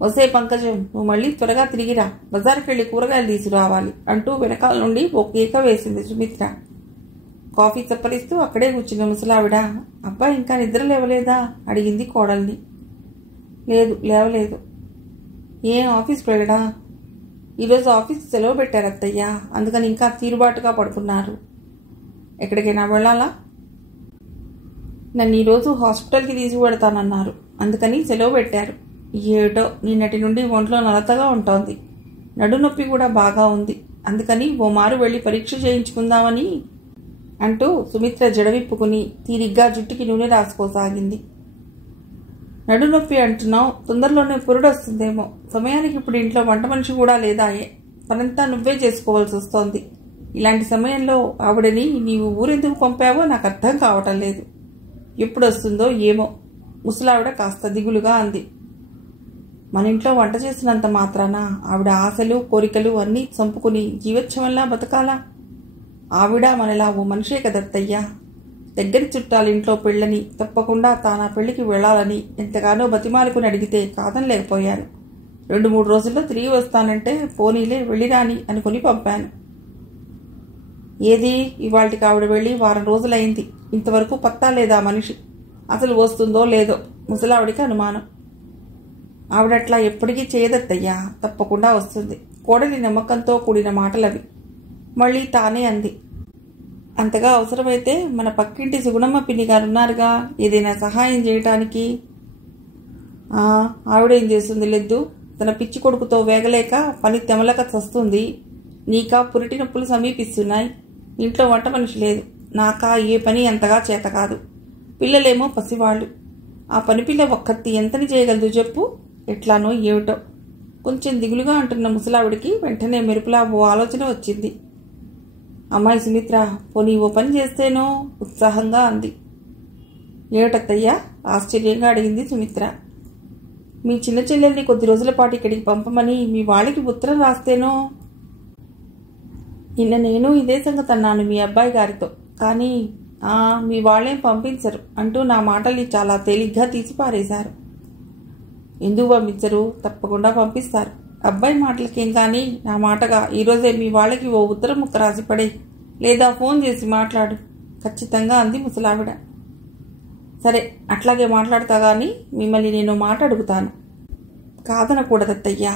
వసే పంకజం, నువ్వు మళ్ళీ త్వరగా తిరిగిరా, బజార్కి వెళ్ళి కూరగాయలు తీసుకురావాలి అంటూ వెనకాల నుండి ఓ కేక వేసింది సుమిత్ర. కాఫీ చప్పరిస్తూ అక్కడే కూర్చున్న ముసలావిడ, అబ్బాయి ఇంకా నిద్ర లేవలేదా అడిగింది కోడల్ని. లేదు, లేవలేదు. ఏం ఆఫీస్కి వెళ్ళడా? ఈరోజు ఆఫీస్ సెలవు పెట్టారు అత్తయ్య, అందుకని ఇంకా తీరుబాటుగా పడుకున్నారు. ఎక్కడికైనా వెళ్ళాలా? నన్ను ఈరోజు హాస్పిటల్కి తీసుకువెడతానన్నారు, అందుకని సెలవు పెట్టారు. ఏటో నిన్నటి నుండి ఒంట్లో నలతగా ఉంటోంది. నడునొప్పి కూడా బాగా ఉంది, అందుకని ఓ మారు వెళ్ళి పరీక్ష చేయించుకుందామని అంటూ సుమిత్ర జడవిప్పుకుని తీరిగ్గా జుట్టుకి నూనె రాసుకోసాగింది. నడునొప్పి అంటున్నావు, తొందరలోనే పురుడొస్తుందేమో. సమయానికి ఇప్పుడు ఇంట్లో వంట మనిషి కూడా లేదాయే. పనంతా నువ్వే చేసుకోవాల్సి వస్తోంది. ఇలాంటి సమయంలో ఆవిడని నీవు ఊరెందుకు పంపావో నాకు అర్థం కావటం లేదు. ఎప్పుడొస్తుందో ఏమో. ముసలావిడ కాస్త దిగులుగా అంది. మన ఇంట్లో వంట చేసినంత మాత్రాన ఆవిడ ఆశలు కోరికలు అన్నీ చంపుకుని జీవోత్సవంలా బతకాలా? ఆవిడ మనలా ఓ మనిషే కదత్తయ్యా. దగ్గరి చుట్టాలింట్లో పెళ్ళని, తప్పకుండా తానా పెళ్లికి వెళ్లాలని ఎంతగానో బతిమాలుకుని అడిగితే కాదనలేకపోయాను. 2-3 రోజుల్లో తిరిగి వస్తానంటే పోనీలే వెళ్ళిరాని అనుకుని పంపాను. ఏది, ఇవాళకి ఆవిడ వెళ్ళి వారం రోజులైంది. ఇంతవరకు పత్తా లేదా మనిషి. అసలు వస్తుందో లేదో ముసలావిడికి అనుమానం. ఆవిడట్లా ఎప్పటికీ చేయదత్తయ్యా, తప్పకుండా వస్తుంది. కోడలి నమ్మకంతో కూడిన మాటలవి. మళ్ళీ తానే అంది, అంతగా అవసరమైతే మన పక్కింటి సుగుణమ్మ పిన్ని గారున్నారుగా, ఏదైనా సహాయం చేయటానికి. ఆవిడేం చేస్తుంది లెద్దు, తన పిచ్చి కొడుకుతో వేగలేక పని తెమలక చస్తుంది. నీకా పురిటి నొప్పులు సమీపిస్తున్నాయి. ఇంట్లో వంట మనిషి లేదు. నాకా ఏ పని అంతగా చేత కాదు. పిల్లలేమో పసివాళ్ళు. ఆ పనిపిల్ల ఒక్కత్తి ఎంతని చేయగలదు చెప్పు? ఎట్లానో ఏమిటో. కొంచెం దిగులుగా అంటున్న ముసలావిడికి వెంటనే మెరుపులా ఓ ఆలోచన వచ్చింది. అమ్మాయి సుమిత్ర, పోనీ ఓ పని చేస్తేనో ఉత్సాహంగా అంది. ఏమిటత్తయ్యా ఆశ్చర్యంగా అడిగింది సుమిత్ర. మీ చిన్న చెల్లెల్ని కొద్ది రోజుల పాటు ఇక్కడికి పంపమని మీ వాళ్ళకి ఉత్తరం రాస్తేనో? నిన్న నేను ఇదే సంగతి అన్నాను మీ అబ్బాయి గారితో. కానీ మీ వాళ్ళేం పంపించరు అంటూ నా మాటల్ని చాలా తేలిగ్గా తీసిపారేశారు. ఎందుకు పంపించరు? తప్పకుండా పంపిస్తారు. అబ్బాయి మాటలకేం కానీ నా మాటగా ఈరోజే మీ వాళ్ళకి ఓ ఉత్తరం ముక్క రాసి పడే, లేదా ఫోన్ చేసి మాట్లాడు, ఖచ్చితంగా అంది ముసలావిడ. సరే, అట్లాగే మాట్లాడతా గాని మిమ్మల్ని నేను మాట అడుగుతాను. కాదనకూడదత్తయ్యా,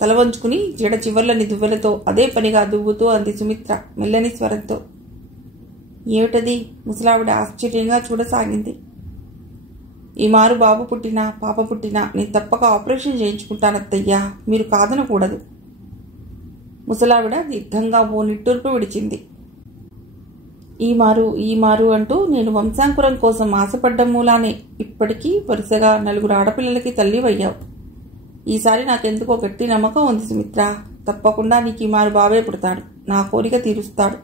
తల వంచుకుని జడ చివర్లని దువ్వెలతో అదే పనిగా దువ్వుతూ అంది సుమిత్ర మెల్లని స్వరంతో. ఏమిటది? ముసలావిడ ఆశ్చర్యంగా చూడసాగింది. ఈ మారు బాబు పుట్టినా పాప పుట్టినా నేను తప్పక ఆపరేషన్ చేయించుకుంటానత్తయ్యా, మీరు కాదనకూడదు. ముసలావిడ దీర్ఘంగా ఓ నిట్టూర్పు విడిచింది. ఈ మారు అంటూ నేను వంశాంకురం కోసం ఆశపడ్డం మూలానే ఇప్పటికీ వరుసగా 4 ఆడపిల్లలకి తల్లివయ్యావు. ఈసారి నాకెందుకో గట్టి నమ్మకం ఉంది సుమిత్ర. తప్పకుండా నీకు ఈ మారు బాబే పుడతాడు, నా కోరిక తీరుస్తాడు.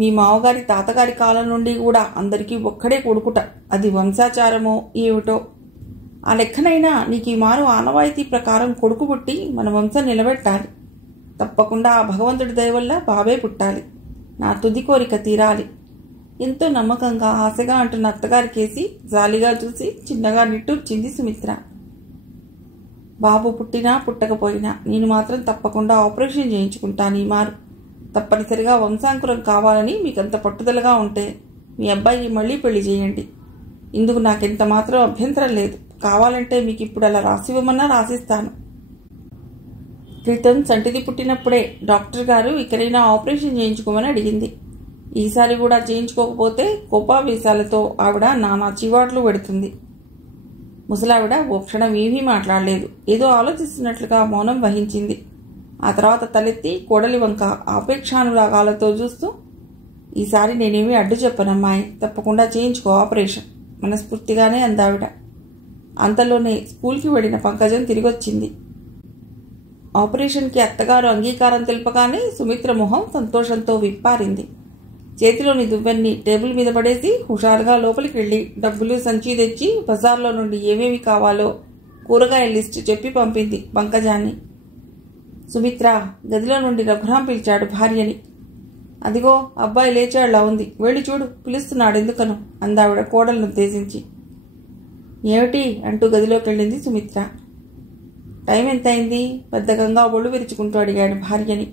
మీ మావగారి తాతగారి కాలం నుండి కూడా అందరికీ ఒక్కడే కొడుకుట. అది వంశాచారమో ఏమిటో. ఆ లెక్కనైనా నీకు ఈ మారు ఆనవాయితీ ప్రకారం కొడుకు పుట్టి మన వంశం నిలబెట్టాలి. తప్పకుండా ఆ భగవంతుడి దయ వల్ల బాబే పుట్టాలి. నా తుది కోరిక తీరాలి. ఎంతో నమ్మకంగా ఆశగా అంటున్న అత్తగారి కేసి జాలిగా చూసి చిన్నగా నిట్టూర్చింది సుమిత్ర. బాబు పుట్టినా పుట్టకపోయినా నేను మాత్రం తప్పకుండా ఆపరేషన్ చేయించుకుంటాను. ఈ మారు తప్పనిసరిగా వంశాంకురం కావాలని మీకంత పట్టుదలగా ఉంటే మీ అబ్బాయికి మళ్ళీ పెళ్లి చేయండి. ఇందుకు నాకెంత మాత్రం అభ్యంతరం లేదు. కావాలంటే మీకు ఇప్పుడు అలా రాసివ్వమన్నా రాసిస్తాను. క్రితం చంటిది పుట్టినప్పుడే డాక్టర్ గారు ఇకనైనా ఆపరేషన్ చేయించుకోమని అడిగింది. ఈసారి కూడా చేయించుకోకపోతే కోపావేశాలతో ఆవిడ నానా చివాట్లు పెడుతుంది. ముసలావిడ ఓ క్షణం ఏమీ మాట్లాడలేదు. ఏదో ఆలోచిస్తున్నట్లుగా మౌనం వహించింది. ఆ తర్వాత తలెత్తి కోడలి వంక ఆపేక్షానురాగాలతో చూస్తూ, ఈసారి నేనేమీ అడ్డు చెప్పనమ్మాయి, తప్పకుండా చేయించుకో ఆపరేషన్, మనస్ఫూర్తిగానే అందావిడ. అంతలోనే స్కూల్కి వెళ్లిన పంకజం తిరిగొచ్చింది. ఆపరేషన్కి అత్తగారు అంగీకారం తెలుపగానే సుమిత్ర మొహం సంతోషంతో విప్పారింది. చేతిలోని దువ్వెన్ని టేబుల్ మీద పడేసి హుషారుగా లోపలికి వెళ్లి డబ్బులు సంచి తెచ్చి బజార్లో నుండి ఏమేమి కావాలో కూరగాయల లిస్టు చెప్పి పంపింది పంకజాన్ని. సుమిత్ర గదిలో నుండి రఘురాం పిలిచాడు భార్యని. అదిగో అబ్బాయి లేచాడులా ఉంది, వెళ్ళి చూడు, పిలుస్తున్నాడు ఎందుకను అందావిడ కోడలను ఉద్దేశించి. ఏమిటి అంటూ గదిలోకి వెళ్ళింది సుమిత్ర. టైం ఎంతైంది? బద్ధకంగా ఒళ్ళు విరుచుకుంటూ అడిగాడు భార్యని.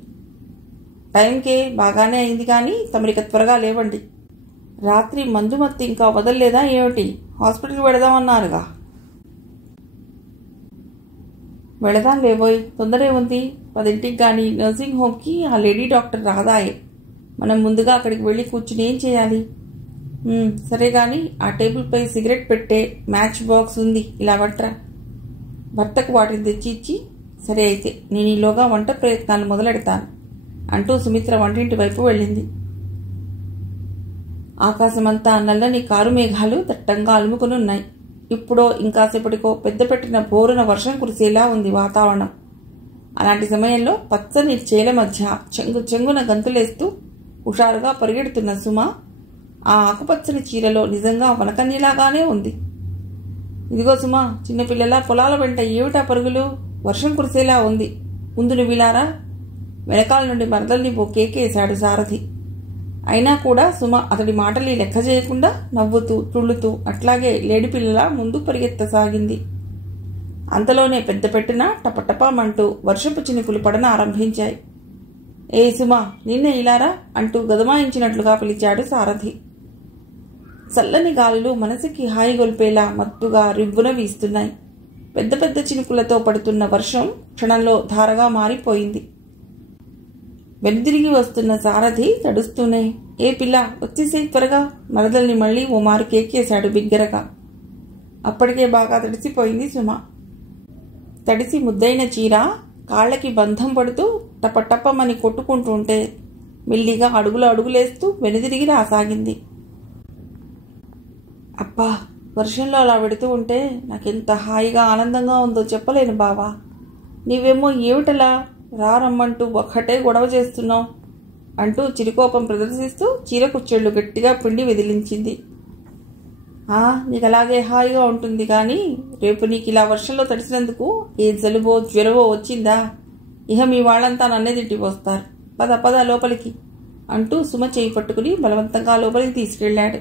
టైంకే బాగానే అయింది కానీ తమరిక త్వరగా లేవండి. రాత్రి మందు మత్తు ఇంకా వదల్లేదా ఏమిటి? హాస్పిటల్కి వెళదామన్నారుగా. వెళదాం లేబోయ్, తొందరే ఉంది. 10ంటికి కానీ నర్సింగ్ హోమ్కి ఆ లేడీ డాక్టర్ రాదాయే. మనం ముందుగా అక్కడికి వెళ్ళి కూర్చుని ఏం చేయాలి? సరే కానీ ఆ టేబుల్పై సిగరెట్ పెట్టే మ్యాచ్ బాక్స్ ఉంది, ఇలా పట్రా. భర్తకు వాటిని తెచ్చి ఇచ్చి, సరే అయితే నేను ఈలోగా వంట ప్రయత్నాలు మొదలెడతాను అంటూ సుమిత్ర వంటింటి వైపు వెళ్ళింది. ఆకాశమంతా నల్లని కారు మేఘాలు దట్టంగా అలుముకునున్నాయి. ఇప్పుడో ఇంకాసేపటికో పెద్ద పెట్టిన బోరున వర్షం కురిసేలా ఉంది వాతావరణం. అలాంటి సమయంలో పచ్చని చేల మధ్య చెంగు చెంగున గంతులేస్తూ హుషారుగా పరిగెడుతున్న సుమ ఆ ఆకుపచ్చని చీరలో నిజంగా వనకన్యలాగానే ఉంది. ఇదిగో సుమ, చిన్నపిల్లల పొలాల వెంట ఏమిటా పరుగులు? వర్షం కురిసేలా ఉంది, ముందు నువ్విలారా. వెనకాల నుండి మరదల్ని ఓ కేకేశాడు సారథి. అయినా కూడా సుమ అతడి మాటల్ని లెక్క చేయకుండా నవ్వుతూ తుళ్ళుతూ అట్లాగే లేడిపిల్లలా ముందు పరిగెత్తసాగింది. అంతలోనే పెద్ద పెట్టిన టపటపామంటూ వర్షపు చినుకులు పడన ఆరంభించాయి. ఏ సుమ, నిన్నే ఇలారా అంటూ గదమాయించినట్లుగా పిలిచాడు సారథి. చల్లని గాలులు మనసుకి హాయిగొల్పేలా మత్తుగా రివ్వున వీస్తున్నాయి. పెద్ద పెద్ద చినుకులతో పడుతున్న వర్షం క్షణంలో ధారగా మారిపోయింది. వెనుదిరిగి వస్తున్న సారథి తడుస్తూనే, ఏ పిల్ల వచ్చేసే త్వరగా, మరదల్ని మళ్లీ ఓ మారు కేకేశాడు బిగ్గరగా. అప్పటికే బాగా తడిసిపోయింది సుమ. తడిసి ముద్దైన చీర కాళ్లకి బంధం పడుతూ టపటప్పమని కొట్టుకుంటుంటే మెల్లిగా అడుగులేస్తూ వెనుదిరిగి రాసాగింది. అబ్బా, వర్షంలో అలా పెడుతూ ఉంటే నాకెంత హాయిగా ఆనందంగా ఉందో చెప్పలేను బావా. నీవేమో ఏమిటలా రారమ్మంటూ ఒక్కటే గొడవ చేస్తున్నావు అంటూ చిరుకోపం ప్రదర్శిస్తూ చీర కుచ్చెళ్ళు గట్టిగా పిండి విదిలించింది. నీకు అలాగే హాయిగా ఉంటుంది, కానీ రేపు నీకు ఇలా వర్షంలో తడిసినందుకు ఏ జలుబో జ్వరమో వచ్చిందా? ఇహ మీ వాళ్ళంతా నన్నే తిట్టిపోస్తారు. పద పద లోపలికి అంటూ సుమ చేయి పట్టుకుని బలవంతంగా లోపలికి తీసుకెళ్లాడు.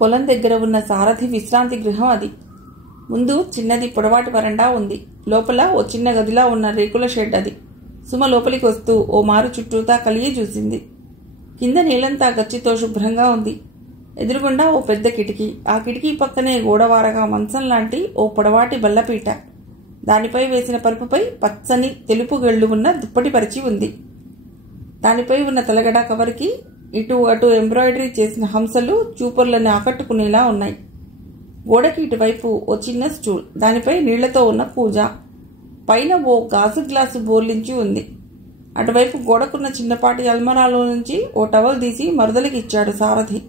పొలం దగ్గర ఉన్న సారథి విశ్రాంతి గృహం అది. ముందు చిన్నది పొడవాటి వరండా ఉంది. లోపల ఓ చిన్న గదిలా ఉన్న రేకుల షెడ్ అది. సుమ లోపలికి వస్తూ ఓ మారు చుట్టూతా కలిగి చూసింది. కింద నీళ్ళంతా గచ్చితో శుభ్రంగా ఉంది. ఎదురుగుండా ఓ పెద్ద కిటికీ. ఆ కిటికీ పక్కనే గోడవారగా మంచం లాంటి ఓ పొడవాటి బల్లపీట. దానిపై వేసిన పరుపుపై పచ్చని తెలుపు గెళ్ళు ఉన్న దుప్పటి పరిచి ఉంది. దానిపై ఉన్న తలగడ కవర్కి ఇటు అటు ఎంబ్రాయిడరీ చేసిన హంసలు చూపర్లను ఆకట్టుకునేలా ఉన్నాయి. గోడకి ఇటువైపు ఓ చిన్న స్టూల్, దానిపై నీళ్లతో ఉన్న పూజ. పైన ఓ గాజు గ్లాసు బోర్లించి ఉంది. అటువైపు గోడకున్న చిన్నపాటి అల్మరాలో నుంచి ఓ టవల్ తీసి మరుదలకి ఇచ్చాడు సారథి.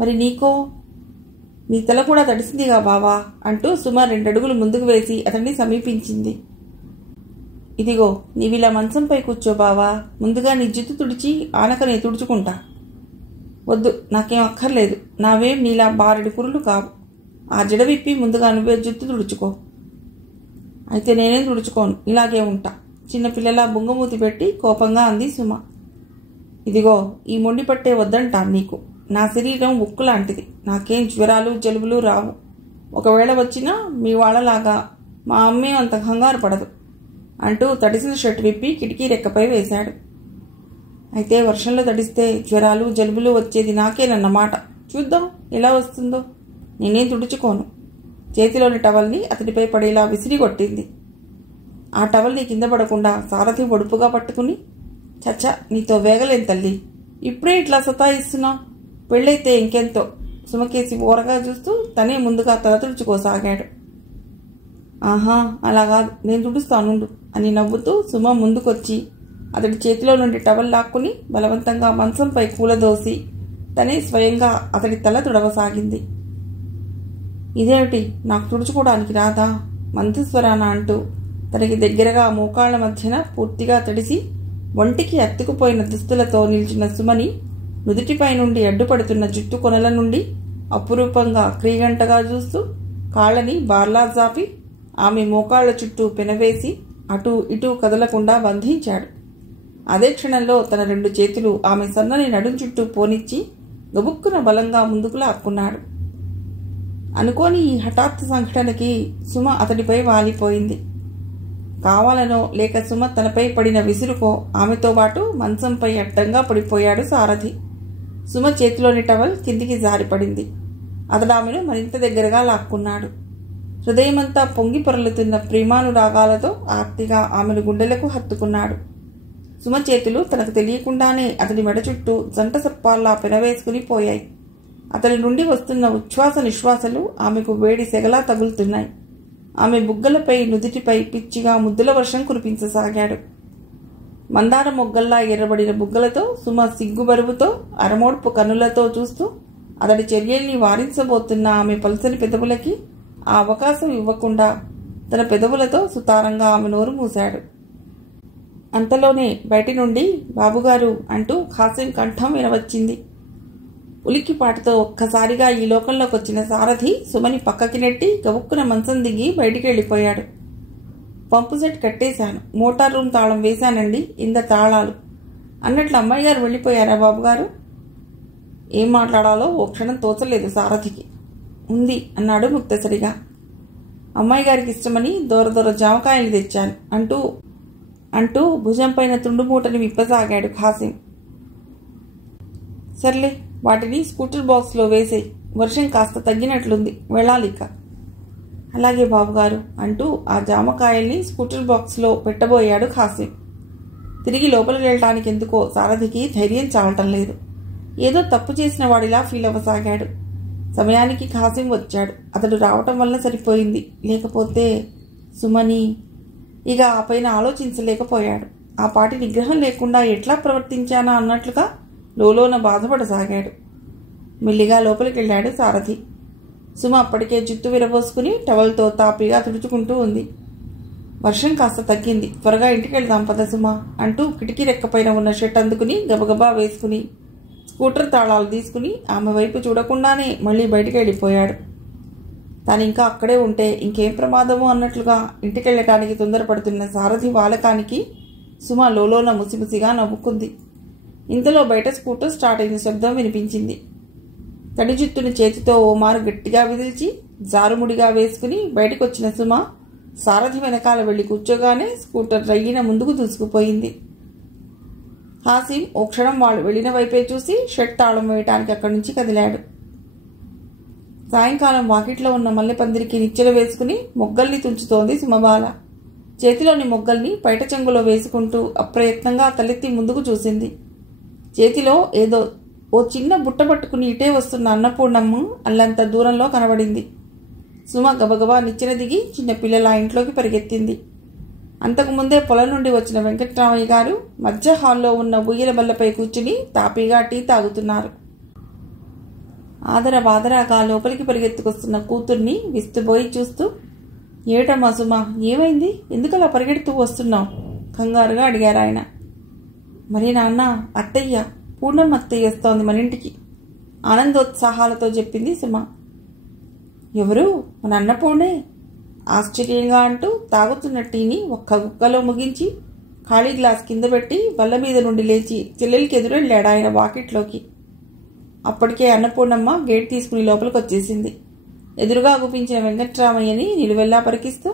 మరి నీకో? నీ తల కూడా తడిసిందిగా బావా అంటూ సుమ 2 అడుగులు ముందుకు వేసి అతన్ని సమీపించింది. ఇదిగో నీవిలా మంచంపై కూర్చో బావా, ముందుగా నీ జుట్టు తుడిచి ఆనకనే తుడుచుకుంటా. వద్దు, నాకేం అక్కర్లేదు. నావేం నీలా బారెడు కురులు కావు. ఆ జడ విప్పి ముందుగా నువ్వే జుట్టు తుడుచుకో. అయితే నేనేం తుడుచుకోను, ఇలాగే ఉంటా. చిన్నపిల్లలా బుంగమూతి పెట్టి కోపంగా అంది సుమ. ఇదిగో ఈ మొండి పట్టే వద్దంటా నీకు. నా శరీరం ఉక్కు లాంటిది. నాకేం జ్వరాలు జలుబులు రావు. ఒకవేళ వచ్చినా మీ వాళ్ళలాగా మా అమ్మే అంత కంగారు పడదు అంటూ తడిసిన షర్ట్ విప్పి కిటికీ రెక్కపై వేశాడు. అయితే వర్షంలో తడిస్తే జ్వరాలు జలుబులు వచ్చేది నాకేనన్నమాట. చూద్దాం ఎలా వస్తుందో. నేనేం తుడుచుకోను. చేతిలోని టవల్ని అతడిపై పడేలా విసిరి కొట్టింది. ఆ టవల్ని కింద పడకుండా సారథి ఒడుపుగా పట్టుకుని, చచ్చా నీతో వేగలేం తల్లి, ఇప్పుడే ఇట్లా సతాయిస్తున్నావు, పెళ్ళైతే ఇంకెంతో సుమకేసి ఓరగా చూస్తూ తనే ముందుగా తల తుడుచుకోసాగాడు. ఆహా అలా కాదు, నేను తుడుస్తానుండు అని నవ్వుతూ సుమ ముందుకొచ్చి అతడి చేతిలో నుండి టవల్ లాక్కుని బలవంతంగా మంచంపై కూలదోసి తనే స్వయంగా అతడి తల తుడవసాగింది. ఇదేమిటి, నాకు తుడుచుకోవడానికి రాదా? మందస్వరాన అంటూ తనకి దగ్గరగా మోకాళ్ల మధ్యన పూర్తిగా తడిసి ఒంటికి అత్తుకుపోయిన దుస్తులతో నిల్చున్న సుమని నుదుటిపై నుండి అడ్డుపడుతున్న జుట్టు కొనల నుండి అపురూపంగా క్రీగంటగా చూస్తూ కాళ్ళని బార్లా జాపి ఆమె మోకాళ్ల చుట్టూ పెనవేసి అటూ ఇటూ కదలకుండా బంధించాడు. అదే క్షణంలో తన 2 చేతులు ఆమె సన్నని నడుం చుట్టూ పోనిచ్చి గబుక్కున బలంగా ముందుకు లాక్కున్నాడు. అనుకోని ఈ హఠాత్తు సంఘటనకి సుమ అతడిపై వాలిపోయింది. కావాలనో లేక సుమ తనపై పడిన విసురుకో ఆమెతో పాటు మంచంపై అడ్డంగా పడిపోయాడు సారథి. సుమ చేతిలోని టవల్ కిందికి జారిపడింది. అతడు ఆమెను మరింత దగ్గరగా లాక్కున్నాడు. హృదయమంతా పొంగి పొరలుతున్న ప్రేమానురాగాలతో ఆర్తిగా ఆమెను గుండెలకు హత్తుకున్నాడు. సుమ చేతులు తనకు తెలియకుండానే అతడి మెడ చుట్టూ జంట సప్పాల్లా పెనవేసుకుని పోయాయి. అతడి నుండి వస్తున్న ఉచ్ఛ్వాస నిశ్వాసలు ఆమెకు వేడి సెగలా తగులుతున్నాయి. ఆమె బుగ్గలపై నుదుటిపై పిచ్చిగా ముద్దుల వర్షం కురిపించసాగాడు. మందార మొగ్గల్లా ఎర్రబడిన బుగ్గలతో సుమ సిగ్గుబరువుతో అరమోడ్పు కన్నులతో చూస్తూ అతడి చర్యల్ని వారించబోతున్న ఆమె పలుసని పెదవులకి ఆ అవకాశం ఇవ్వకుండా తన పెదవులతో సుతారంగా ఆమె నోరు మూశాడు. అంతలోనే బయటి నుండి బాబుగారు అంటూ ఖాసిం కంఠం వినవచ్చింది. ఉలిక్కిపాటుతో ఒక్కసారిగా ఈ లోకంలోకి వచ్చిన సారథి సుమని పక్కకి నెట్టి గబుక్కున మంచం దిగి బయటికి వెళ్ళిపోయాడు. పంపు సెట్ కట్టేశాను, మోటార్ రూమ్ తాళం వేశానండి, ఇంత తాళాలు అన్నట్లు అమ్మాయి గారు వెళ్ళిపోయారా బాబుగారు? ఏం మాట్లాడాలో ఓ క్షణం తోచలేదు సారథికి. ఉంది అన్నాడు ముక్తసరిగా. అమ్మాయి గారికి ఇష్టమని దూర జామకాయలు తెచ్చాను అంటూ భుజం పైన తుండు మూటని విప్పసాగాడు ఖాసిం. సర్లే, వాటిని స్కూటర్ బాక్స్లో వేసేయి, వర్షం కాస్త తగ్గినట్లుంది, వెళ్ళాలిక. అలాగే బాబుగారు అంటూ ఆ జామకాయల్ని స్కూటర్ బాక్స్లో పెట్టబోయాడు ఖాసిం. తిరిగి లోపలికి వెళ్ళటానికి ఎందుకో సారథికి ధైర్యం చావటం లేదు. ఏదో తప్పు చేసిన వాడిలా ఫీల్ అవ్వసాగాడు. సమయానికి ఖాసిం వచ్చాడు. అతడు రావటం వల్ల సరిపోయింది, లేకపోతే సుమని ఇక ఆ పైన ఆలోచించలేకపోయాడు. ఆ పాటి నిగ్రహం లేకుండా ఎట్లా ప్రవర్తించానా అన్నట్లుగా లోలోన బాధపడసాగాడు. మెల్లిగా లోపలికి వెళ్ళాడు సారథి. సుమ అప్పటికే జుట్టు విరబోసుకుని టవల్తో తాపిగా తుడుచుకుంటూ ఉంది. వర్షం కాస్త తగ్గింది, త్వరగా ఇంటికి వెళ్దాం పద సుమ అంటూ కిటికీ రెక్కపైన ఉన్న షర్ట్ అందుకుని గబగబా వేసుకుని స్కూటర్ తాళాలు తీసుకుని ఆమె వైపు చూడకుండానే మళ్ళీ బయటికి వెళ్ళిపోయాడు. తాను ఇంకా అక్కడే ఉంటే ఇంకేం ప్రమాదమో అన్నట్లుగా ఇంటికెళ్ళటానికి తొందరపడుతున్న సారథి వాలకానికి సుమ లోలోన ముసిముసిగా నవ్వుకుంది. ఇంతలో బయట స్కూటర్ స్టార్ట్ అయిన శబ్దం వినిపించింది. తడి జుత్తుని చేతితో ఓమారు గట్టిగా విదిల్చి జారుముడిగా వేసుకుని బయటకు వచ్చిన సుమ సారథి వెనకాల వెళ్లి కూర్చోగానే స్కూటర్ రయ్యిన ముందుకు దూసుకుపోయింది. హాసిం ఓ క్షణం వాళ్ళు వెళ్లిన వైపే చూసి షర్ట్ తాళం వేయటానికి అక్కడి నుంచి కదిలాడు. సాయంకాలం వాకిట్లో ఉన్న మల్లెపందిరికి నిచ్చెలు వేసుకుని మొగ్గల్ని తుంచుతోంది సుమబాల. చేతిలోని మొగ్గల్ని పైట చెంగులో వేసుకుంటూ అప్రయత్నంగా తలెత్తి ముందుకు చూసింది. చేతిలో ఏదో ఓ చిన్న బుట్ట పట్టుకుని ఇటే వస్తున్న అన్నపూర్ణమ్మ అల్లంత దూరంలో కనబడింది. సుమ గబగబా నిచ్చెన దిగి చిన్నపిల్లల ఇంట్లోకి పరిగెత్తింది. అంతకుముందే పొలం నుండి వచ్చిన వెంకట్రామయ్య గారు మధ్య హాల్లో ఉన్న ఉయ్యల బల్లపై కూర్చుని తాపీగా టీ తాగుతున్నారు. ఆదరబాదరాగా లోపలికి పరిగెత్తుకొస్తున్న కూతుర్ని విస్తుపోయి చూస్తూ, ఏటమ్మా సుమ, ఏమైంది? ఎందుకలా పరిగెడుతూ వస్తున్నావు? కంగారుగా అడిగారు ఆయన. మరి నాన్న, అత్తయ్య, పూర్ణమ్మ అత్తయ్య వస్తోంది మన ఇంటికి, ఆనందోత్సాహాలతో చెప్పింది సుమ. ఎవరు? మన అన్నపూర్ణే, ఆశ్చర్యంగా అంటూ తాగుతున్న టీని ఒక్క గుక్కలో ముగించి ఖాళీ గ్లాస్ కింద పెట్టి బల్ల మీద నుండి లేచి చెల్లెలికి ఎదురెళ్ళాడు ఆయన వాకిట్లోకి. అప్పటికే అన్నపూర్ణమ్మ గేట్ తీసుకుని లోపలికి వచ్చేసింది. ఎదురుగా గుపించిన వెంకట్రామయ్యని నిలువెల్లా పరికిస్తూ,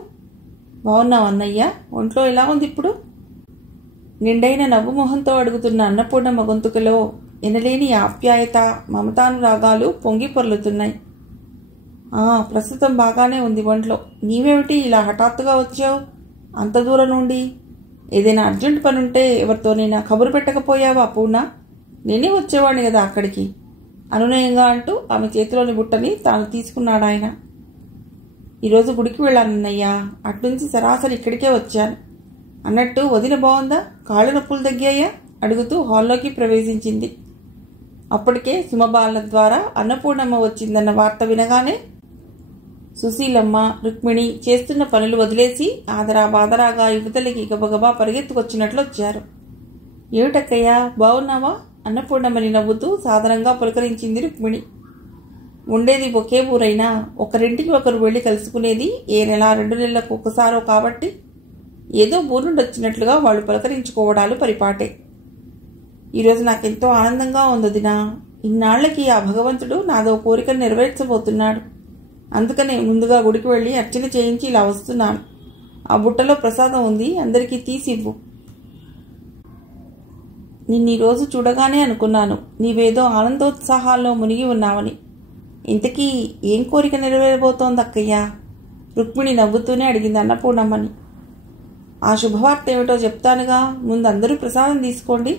బాగున్నావు అన్నయ్య, ఒంట్లో ఎలా ఉంది ఇప్పుడు? నిండైన నవ్వు మొహంతో అడుగుతున్న అన్నపూర్ణమ్మ గొంతుకలో ఎనలేని ఆప్యాయత, మమతానురాగాలు పొంగి పొర్లుతున్నాయి. ప్రస్తుతం బాగానే ఉంది ఒంట్లో. నీవేమిటి ఇలా హఠాత్తుగా వచ్చావు అంత దూరం నుండి? ఏదైనా అర్జెంట్ పనుంటే ఎవరితోనైనా కబురు పెట్టకపోయావా పూర్ణ? నేనే వచ్చేవాడిని కదా అక్కడికి, అనునయంగా అంటూ ఆమె చేతిలోని బుట్టని తాను తీసుకున్నాడాయన. ఈరోజు గుడికి వెళ్ళానన్నయ్యా, అట్నుంచి సరాసరి ఇక్కడికే వచ్చాను. అన్నట్టు వదిన బాగుందా? కాళ్ళ నొప్పులు తగ్గాయా? అడుగుతూ హాల్లోకి ప్రవేశించింది. అప్పటికే సుమబాల ద్వారా అన్నపూర్ణమ్మ వచ్చిందన్న వార్త వినగానే సుశీలమ్మ, రుక్మిణి చేస్తున్న పనులు వదిలేసి ఆదరాబాదరాగా యువతలకి గబగబా పరిగెత్తుకొచ్చినట్లు వచ్చారు. ఏమిటక్కయ్యా, బాగున్నావా? అన్నపూర్ణమ్మని నవ్వుతూ సాధారణంగా పులకరించింది రుక్మిణి. ఉండేది ఒకే ఊరైనా ఒకరింటికి ఒకరు వెళ్లి కలుసుకునేది ఏ నెల 2 నెలలకు ఒకసారో కాబట్టి ఏదో ఊరు నుండి వచ్చినట్లుగా వాళ్ళు పలకరించుకోవడాలు పరిపాటే. ఈరోజు నాకెంతో ఆనందంగా ఉందదినా. ఇన్నాళ్లకి ఆ భగవంతుడు నాదో కోరికను నెరవేర్చబోతున్నాడు. అందుకనే ముందుగా గుడికి వెళ్ళి అర్చన చేయించి ఇలా వస్తున్నాను. ఆ బుట్టలో ప్రసాదం ఉంది, అందరికీ తీసివ్వు. నిన్నీరోజు చూడగానే అనుకున్నాను నీవేదో ఆనందోత్సాహాల్లో మునిగి ఉన్నావని. ఇంతకీ ఏం కోరిక నెరవేరబోతోంది అక్కయ్యా? రుక్మిణి నవ్వుతూనే అడిగింది అన్నపూర్ణమ్మని. ఆ శుభవార్త ఏమిటో చెప్తానుగా, ముందు అందరూ ప్రసాదం తీసుకోండి.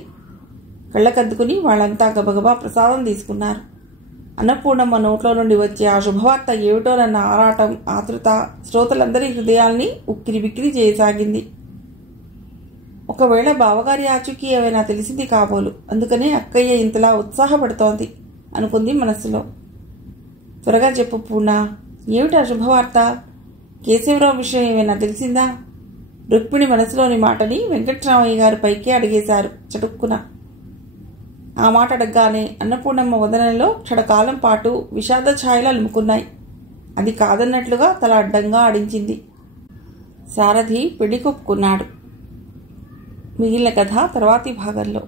కళ్ళకద్దుకుని వాళ్ళంతా గబగబా ప్రసాదం తీసుకున్నారు. అన్నపూర్ణమ్మ నోట్లో నుండి వచ్చే ఆ శుభవార్త ఏమిటోనన్న ఆరాటం, ఆతృత శ్రోతలందరి హృదయాల్ని ఉక్కిరి బిక్కిరి చేయసాగింది. ఒకవేళ బావగారి ఆచూకీ ఏమైనా తెలిసింది కాబోలు, అందుకనే అక్కయ్య ఇంతలా ఉత్సాహపడుతోంది అనుకుంది మనస్సులో. త్వరగా చెప్పు పూర్ణ, ఏమిటా శుభవార్త? కేశవరావు విషయం ఏమైనా తెలిసిందా? రుక్మిణి మనసులోని మాటని వెంకట్రామయ్య గారు పైకే అడిగేశారు చటుక్కున. ఆ మాట అడగగానే అన్నపూర్ణమ్మ వదనంలో క్షణకాలం పాటు విషాద ఛాయలు అలుముకున్నాయి. అది కాదన్నట్లుగా తల అడ్డంగా ఆడించింది. సారథి పెళ్లి కొప్పుకున్నాడు. మిగిలిన కథ తర్వాతి భాగంలో.